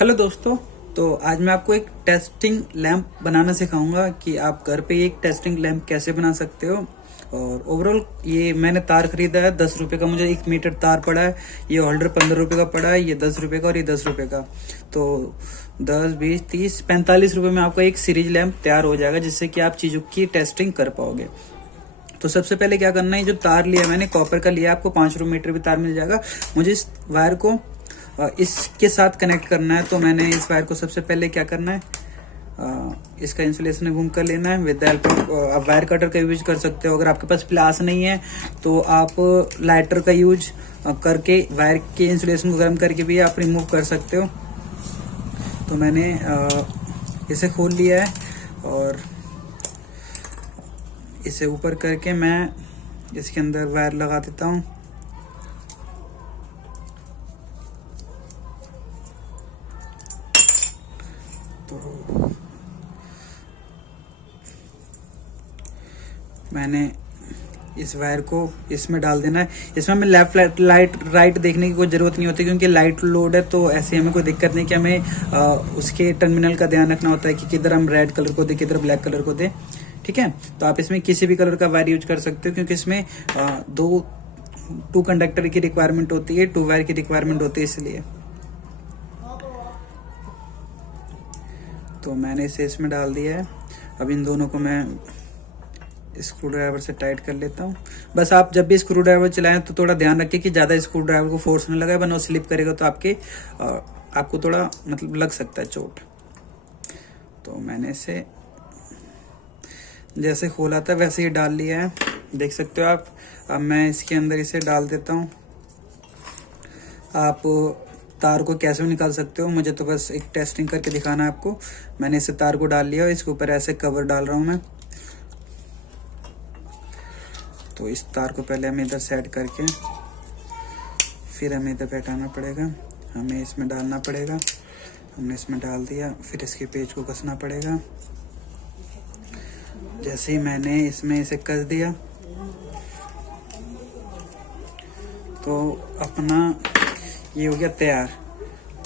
Hello दोस्तों। तो आज मैं आपको एक टेस्टिंग लैंप बनाना सिखाऊंगा कि आप घर पे एक टेस्टिंग लैंप कैसे बना सकते हो। और ओवरऑल ये मैंने तार खरीदा है 10 रुपए का, मुझे 1 मीटर तार पड़ा है। ये होल्डर 15 रुपए का पड़ा है, ये 10 रुपए का और ये 10 रुपए का। तो 10, 20, 30, 45 रुपए में आपका एक सीरीज लैंप तैयार हो जाएगा, जिससे कि आप चीजों की टेस्टिंग कर पाओगे। तो सबसे पहले क्या करना है, जो तार लिया मैंने कॉपर का लिया, आपको 5 मीटर भी तार मिल जाएगा। मुझे इस वायर को इसके साथ कनेक्ट करना है। तो मैंने इस वायर को सबसे पहले क्या करना है, इसका इंसुलेशन रिमूव कर लेना है विद द हेल्प ऑफ। आप वायर कटर का यूज कर सकते हो। अगर आपके पास प्लास नहीं है तो आप लाइटर का यूज करके वायर के इंसुलेशन को गर्म करके भी आप रिमूव कर सकते हो। तो मैंने इसे खोल लिया है और इसे ऊपर करके मैं इसके अंदर वायर लगा देता हूँ। तो मैंने इस वायर को इसमें डाल देना है। इसमें हमें लेफ्ट लाइट राइट देखने की कोई जरूरत नहीं होती, क्योंकि लाइट लोड है। तो ऐसे हमें कोई दिक्कत नहीं कि हमें उसके टर्मिनल का ध्यान रखना होता है कि किधर हम रेड कलर को दे, किधर ब्लैक कलर को दे। ठीक है। तो आप इसमें किसी भी कलर का वायर यूज कर सकते हो, क्योंकि इसमें टू कंडक्टर की रिक्वायरमेंट होती है, 2 वायर की रिक्वायरमेंट होती है, इसलिए। तो मैंने इसे इसमें डाल दिया है। अब इन दोनों को मैं स्क्रू ड्राइवर से टाइट कर लेता हूँ। बस आप जब भी स्क्रू ड्राइवर चलाएं तो थोड़ा ध्यान रखिए कि ज्यादा स्क्रू ड्राइवर को फोर्स न लगाए, वरना स्लिप करेगा तो आपको थोड़ा मतलब लग सकता है चोट। तो मैंने इसे जैसे खोला था वैसे ही डाल लिया है, देख सकते हो आप। अब मैं इसके अंदर इसे डाल देता हूँ। आप तार को कैसे भी निकाल सकते हो, मुझे तो बस एक टेस्टिंग करके दिखाना है आपको। मैंने इसे तार को डाल लिया और इसके ऊपर ऐसे कवर डाल रहा हूँ मैं। तो इस तार को पहले हमें इधर सेट करके फिर हमें इधर बैठाना पड़ेगा, हमें इसमें डालना पड़ेगा। हमने इसमें डाल दिया, फिर इसके पेज को कसना पड़ेगा। जैसे ही मैंने इसमें इसे कस दिया तो अपना ये हो गया तैयार।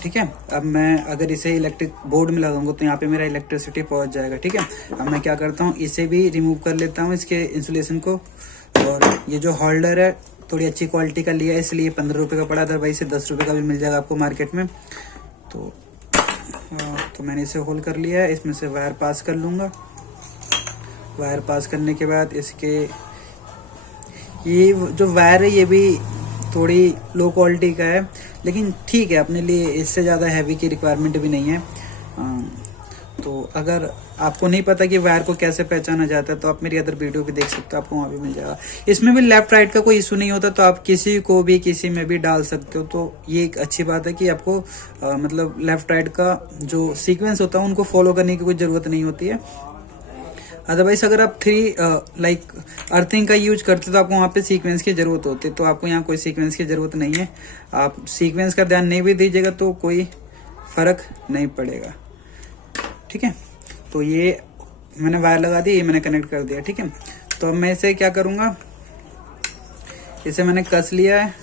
ठीक है। अब मैं अगर इसे इलेक्ट्रिक बोर्ड में लगाऊंगा तो यहाँ पे मेरा इलेक्ट्रिसिटी पहुंच जाएगा। ठीक है। अब मैं क्या करता हूँ, इसे भी रिमूव कर लेता हूँ, इसके इंसुलेशन को। और ये जो होल्डर है थोड़ी अच्छी क्वालिटी का लिया है, इसलिए 15 रुपए का पड़ा, अदरवाइज से 10 रुपए का भी मिल जाएगा आपको मार्केट में। तो मैंने इसे होल कर लिया है। इसमें से वायर पास कर लूंगा। वायर पास करने के बाद इसके ये जो वायर है ये भी थोड़ी लो क्वालिटी का है, लेकिन ठीक है, अपने लिए इससे ज़्यादा हैवी की रिक्वायरमेंट भी नहीं है। तो अगर आपको नहीं पता कि वायर को कैसे पहचाना जाता है तो आप मेरी अदर वीडियो भी देख सकते हो, आपको वहाँ भी मिल जाएगा। इसमें भी लेफ्ट राइट का कोई इशू नहीं होता, तो आप किसी को भी किसी में भी डाल सकते हो। तो ये एक अच्छी बात है कि आपको मतलब लेफ्ट राइट का जो सीक्वेंस होता है उनको फॉलो करने की कोई ज़रूरत नहीं होती है। अदरवाइज अगर आप 3 अर्थिंग का यूज करते तो आपको वहाँ पे सीक्वेंस की जरूरत होती है। तो आपको यहाँ कोई सीक्वेंस की जरूरत नहीं है। आप सीक्वेंस का ध्यान नहीं भी दीजिएगा तो कोई फर्क नहीं पड़ेगा। ठीक है। तो ये मैंने वायर लगा दी, ये मैंने कनेक्ट कर दिया। ठीक है। तो अब मैं इसे क्या करूँगा, इसे मैंने कस लिया है,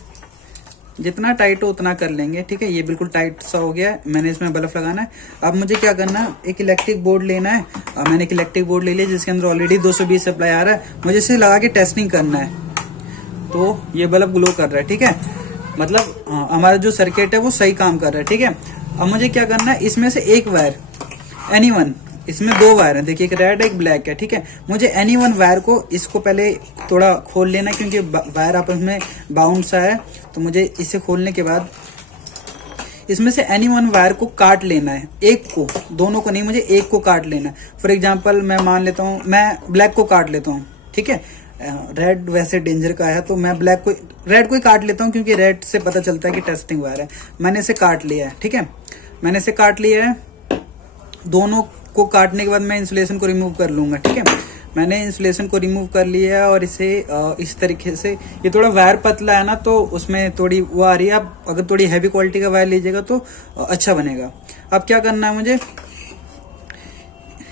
जितना टाइट हो उतना कर लेंगे। ठीक है। ये बिल्कुल टाइट सा हो गया है। मैंने इसमें बल्ब लगाना है। अब मुझे क्या करना है, एक इलेक्ट्रिक बोर्ड लेना है। मैंने एक इलेक्ट्रिक बोर्ड ले लिया जिसके अंदर ऑलरेडी 220 सप्लाई आ रहा है। मुझे इसे लगा के टेस्टिंग करना है। तो ये बल्ब ग्लो कर रहा है। ठीक है। मतलब हमारा जो सर्किट है वो सही काम कर रहा है। ठीक है। अब मुझे क्या करना है, इसमें से एक वायर एनीवन, इसमें 2 वायर है, देखिए एक रेड एक ब्लैक है। ठीक है। मुझे एनीवन वायर को इसको पहले थोड़ा खोल लेना है, क्योंकि वायर आपस में बाउंड सा है। तो मुझे इसे खोलने के बाद इसमें से एनीवन वायर को काट लेना है, एक को, दोनों को नहीं, मुझे एक को काट लेना है। फॉर एग्जाम्पल मैं मान लेता हूँ, मैं ब्लैक को काट लेता हूँ। ठीक है। रेड वैसे डेंजर का है तो मैं रेड को ही काट लेता हूँ, क्योंकि रेड से पता चलता है कि टेस्टिंग वायर है। मैंने इसे काट लिया है। ठीक है। मैंने इसे काट लिया है। दोनों को काटने के बाद मैं इंसुलेशन को रिमूव कर लूंगा। ठीक है। मैंने इंसुलेशन को रिमूव कर लिया है और इसे इस तरीके से, ये थोड़ा वायर पतला है ना तो उसमें थोड़ी वो आ रही है। आप अगर थोड़ी हैवी क्वालिटी का वायर लीजिएगा तो अच्छा बनेगा। अब क्या करना है मुझे,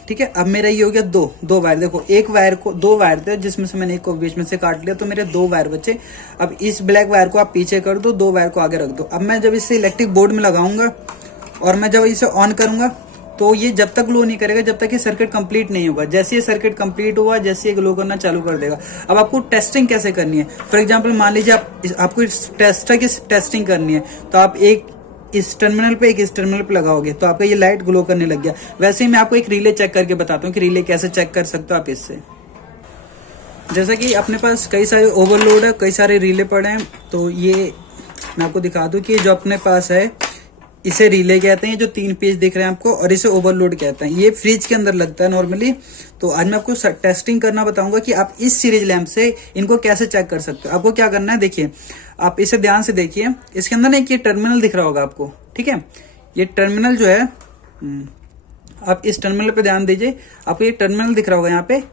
ठीक है। अब मेरा ये हो गया दो वायर। देखो एक वायर को 2 वायर थे जिसमें से मैंने एक को बीच में से काट लिया, तो मेरे 2 वायर बचे। अब इस ब्लैक वायर को आप पीछे कर दो, 2 वायर को आगे रख दो। अब मैं जब इसे इलेक्ट्रिक बोर्ड में लगाऊंगा और मैं जब इसे ऑन करूंगा तो ये जब तक ग्लो नहीं करेगा जब तक ये सर्किट कंप्लीट नहीं होगा। जैसे ये सर्किट कंप्लीट हुआ, जैसे ये ग्लो करना चालू कर देगा। अब आपको टेस्टिंग कैसे करनी है, फॉर एग्जांपल मान लीजिए आपको इस टेस्टर की टेस्टिंग करनी है, तो आप एक इस टर्मिनल पे एक इस टर्मिनल पे लगाओगे तो आपका ये लाइट ग्लो करने लग गया। वैसे ही मैं आपको एक रिले चेक करके बताता हूँ कि रिले कैसे चेक कर सकते हो आप इससे। जैसा कि अपने पास कई सारे ओवरलोड है, कई सारे रिले पड़े हैं, तो ये मैं आपको दिखा दूं कि जो अपने पास है इसे रिले कहते हैं, जो 3 पेज दिख रहे हैं आपको, और इसे ओवरलोड कहते हैं। ये फ्रिज के अंदर लगता है नॉर्मली। तो आज मैं आपको टेस्टिंग करना बताऊंगा कि आप इस सीरीज लैंप से इनको कैसे चेक कर सकते हो। आपको क्या करना है, देखिए आप इसे ध्यान से देखिए, इसके अंदर ना एक ये टर्मिनल दिख रहा होगा आपको, ठीक है। ये टर्मिनल जो है, आप इस टर्मिनल पे ध्यान दीजिए, आपको ये टर्मिनल दिख रहा होगा यहाँ पे,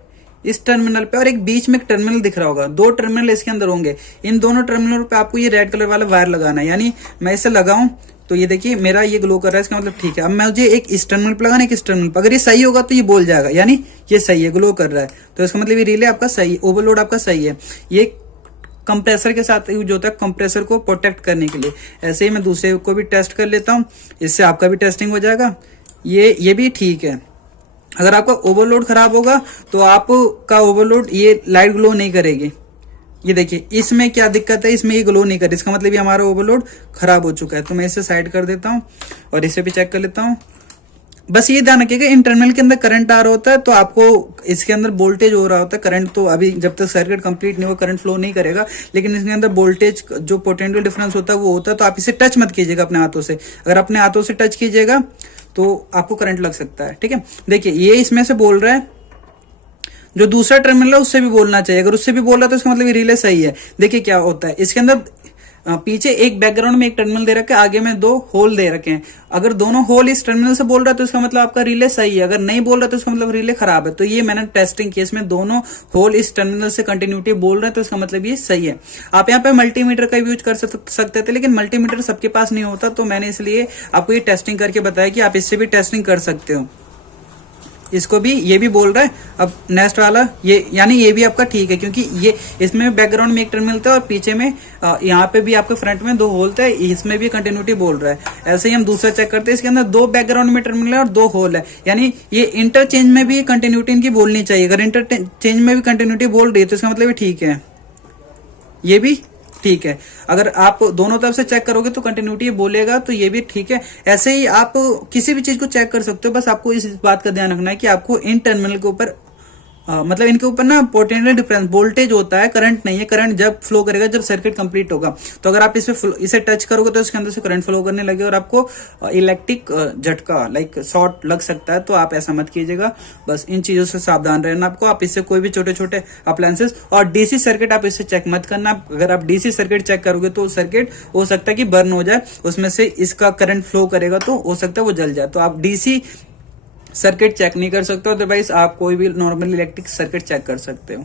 इस टर्मिनल पे, और एक बीच में एक टर्मिनल दिख रहा होगा। 2 टर्मिनल इसके अंदर होंगे। इन दोनों टर्मिनल पे आपको ये रेड कलर वाला वायर लगाना है। यानी मैं इसे लगाऊं तो ये देखिए मेरा ये ग्लो कर रहा है, इसका मतलब ठीक है। अब मैं मुझे एक इस टर्मिनल पे लगाना, एक इस टर्मिनल पे, अगर ये सही होगा तो ये बोल जाएगा, यानी ये सही है, ग्लो कर रहा है। तो इसका मतलब ये रिले आपका सही, ओवरलोड आपका सही है। ये कंप्रेसर के साथ यूज होता है, कंप्रेसर को प्रोटेक्ट करने के लिए। ऐसे ही मैं दूसरे को भी टेस्ट कर लेता हूँ, इससे आपका भी टेस्टिंग हो जाएगा। ये भी ठीक है। अगर आपका ओवरलोड खराब होगा तो आपका ओवरलोड ये लाइट ग्लो नहीं करेगी। ये देखिए इसमें क्या दिक्कत है, इसमें ये ग्लो नहीं कर रही, इसका मतलब ये हमारा ओवरलोड खराब हो चुका है। तो मैं इसे साइड कर देता हूँ और इसे भी चेक कर लेता हूँ। बस ये ध्यान रखिएगा, इन टर्मिनल के अंदर करंट आ रहा होता है तो आपको इसके अंदर वोल्टेज हो रहा होता है। करंट तो अभी जब तक सर्किट कंप्लीट नहीं हो करंट फ्लो नहीं करेगा, लेकिन इसके अंदर वोल्टेज जो पोटेंशियल डिफरेंस होता है वो होता है। तो आप इसे टच मत कीजिएगा अपने हाथों से। अगर अपने हाथों से टच कीजिएगा तो आपको करंट लग सकता है, ठीक है। देखिए ये इसमें से बोल रहा है, जो दूसरा टर्मिनल है उससे भी बोलना चाहिए। अगर उससे भी बोल रहा है तो इसका मतलब ये रिले सही है। देखिए क्या होता है, इसके अंदर पीछे एक बैकग्राउंड में एक टर्मिनल दे रखे, आगे में 2 होल दे रखे हैं। अगर दोनों होल इस टर्मिनल से बोल रहा है तो इसका मतलब आपका रिले सही है। अगर नहीं बोल रहा तो इसका मतलब रिले खराब है। तो ये मैंने टेस्टिंग केस में दोनों होल इस टर्मिनल से कंटिन्यूटी बोल रहे हैं तो इसका मतलब ये सही है। आप यहाँ पे मल्टीमीटर का यूज कर सकते थे, लेकिन मल्टीमीटर सबके पास नहीं होता, तो मैंने इसलिए आपको ये टेस्टिंग करके बताया कि आप इससे भी टेस्टिंग कर सकते हो। इसको भी ये भी बोल रहा है। अब नेक्स्ट वाला ये, यानी ये भी आपका ठीक है, क्योंकि ये इसमें बैकग्राउंड में एक टर्मिनल था और पीछे में यहाँ पे भी आपके फ्रंट में 2 होल थे, इसमें भी कंटिन्यूटी बोल रहा है। ऐसे ही हम दूसरा चेक करते हैं, इसके अंदर 2 बैकग्राउंड में टर्मिनल है और 2 होल है, यानी ये इंटरचेंज में भी कंटिन्यूटी इनकी बोलनी चाहिए। अगर इंटरचेंज में भी कंटिन्यूटी बोल रही है तो इसका मतलब ये ठीक है, ये भी ठीक है। अगर आप दोनों तरफ से चेक करोगे तो कंटिन्यूटी बोलेगा, तो ये भी ठीक है। ऐसे ही आप किसी भी चीज को चेक कर सकते हो, बस आपको इस बात का ध्यान रखना है कि आपको इन टर्मिनल के ऊपर मतलब इनके ऊपर ना पोटेंशियल डिफरेंस वोल्टेज होता है, करंट नहीं है। करंट जब फ्लो करेगा जब सर्किट कंप्लीट होगा। तो अगर आप इसे टच करोगे तो इसके अंदर से करंट फ्लो करने लगे और आपको इलेक्ट्रिक झटका लाइक शॉर्ट लग सकता है। तो आप ऐसा मत कीजिएगा, बस इन चीजों से सावधान रहना आपको। आप इससे कोई भी छोटे छोटे अप्लायंसेस और डीसी सर्किट आप इससे चेक मत करना। अगर आप डीसी सर्किट चेक करोगे तो सर्किट हो सकता है कि बर्न हो जाए, उसमें से इसका करंट फ्लो करेगा तो हो सकता है वो जल जाए। तो आप डीसी सर्किट चेक नहीं कर सकते हो, अदरवाइज आप कोई भी नॉर्मल इलेक्ट्रिक सर्किट चेक कर सकते हो।